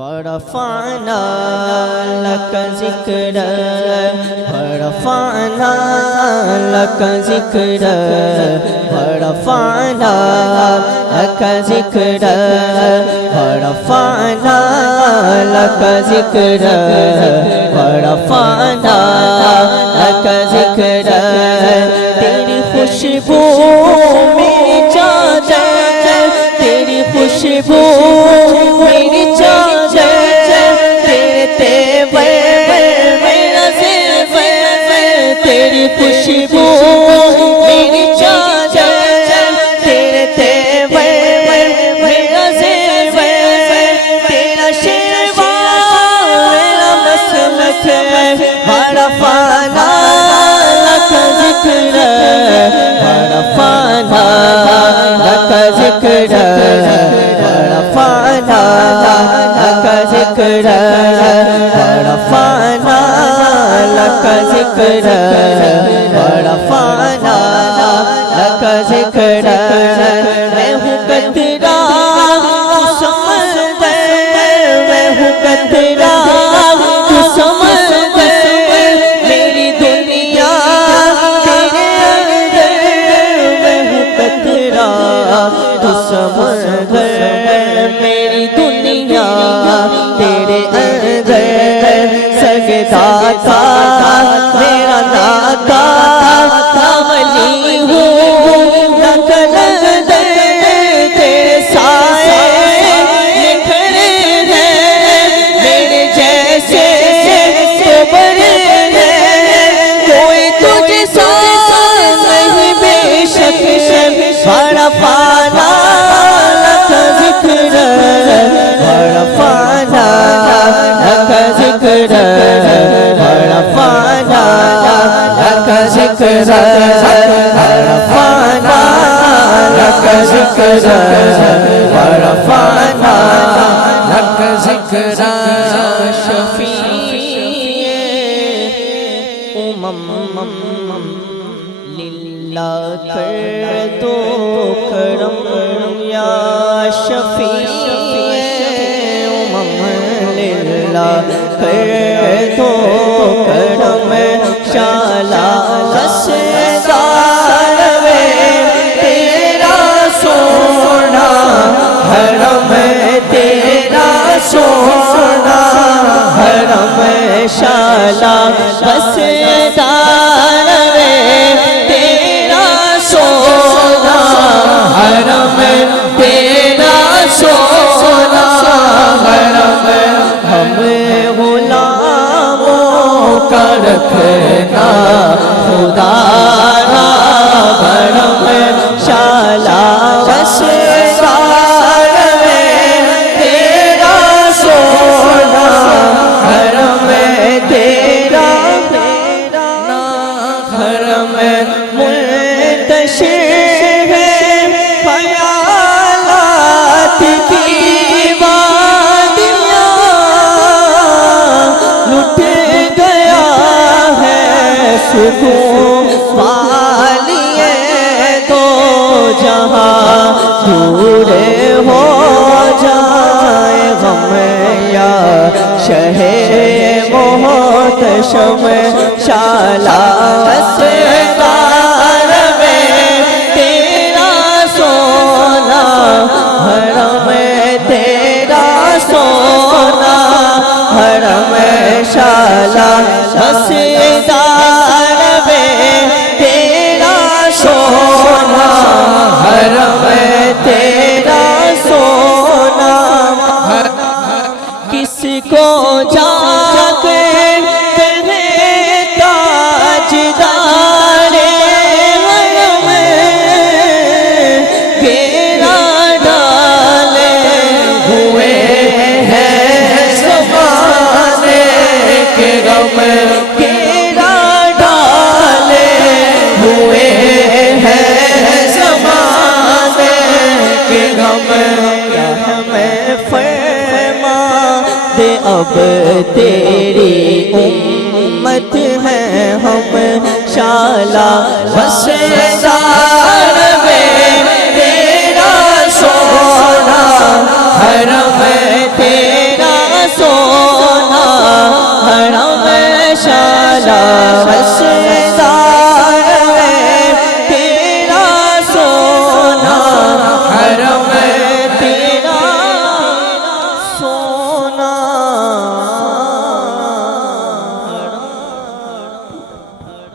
ورفعنا لك ذكرك ورفعنا لك ذكرك ورفعنا لك ذكرك ورفعنا لك ذكرك ورفعنا لك ذكرك تیری خوشبو میری چادر تیری خوشبو میری چادر تیرے تیور میرا زیور تیری خوشبو میری چادر تیرے تیور میرا زیور تیرا شیروان میرا مسلک ورفعنا لک ذکرک ورفعنا لک ذکرک ورفعنا لك ذكرك ورفعنا لك ذكرك ورفعنا لك ذكرك میں ہوں قطرہ تو سمندر میں ہوں قطرہ تو سمندر میری دنیا تیرے اندر میں ہوں قطرہ تو سمندر میری دنیا تیرے اندر سجدہ تھا میرا ناتا ولی ہوں نہ کلندر تیرے سائے نکھرے ہیں میرے جیسے تو بڑے ہیں کوئی تجھ سا نہیں بے شک ورفعنا لک ذکرک ورفعنا لک ذکرک ورفعنا لک ذکرک ورفعنا لک ذکرک ورفعنا لک ذکرک شفیع للہ کر دو کرم یا شفیع للہ کر دو کرم شالا رسدار تیرا سونا حرم تیرا سونا حرم شالا رسدار تیرا سونا حرم تیرا سونا حرم ہم غلاموں کا رکھنا خدا را بھرم شالا رسدار تیرا سونا حرم تیرا حرم منتشر ہے خیالات کی سکون پالیے دو جہاں دور ہو جائے غم یا شہ محتشم شالا رسدار تیرا سونا حرم تیرا سونا حرم شالا رسدار تیرا سونا حرم تیرا سونا کس کو جا کے کہے تاجدار حرم گھیرا ڈالے ہوئے ہیں زمانے کے غم گھیرا ڈالے ہوئے ہیں زمانے کے غم ہمیں فرما دے اب تیری امت ہے ہم شالا رسدار تیرا سونا حرم تیرا شام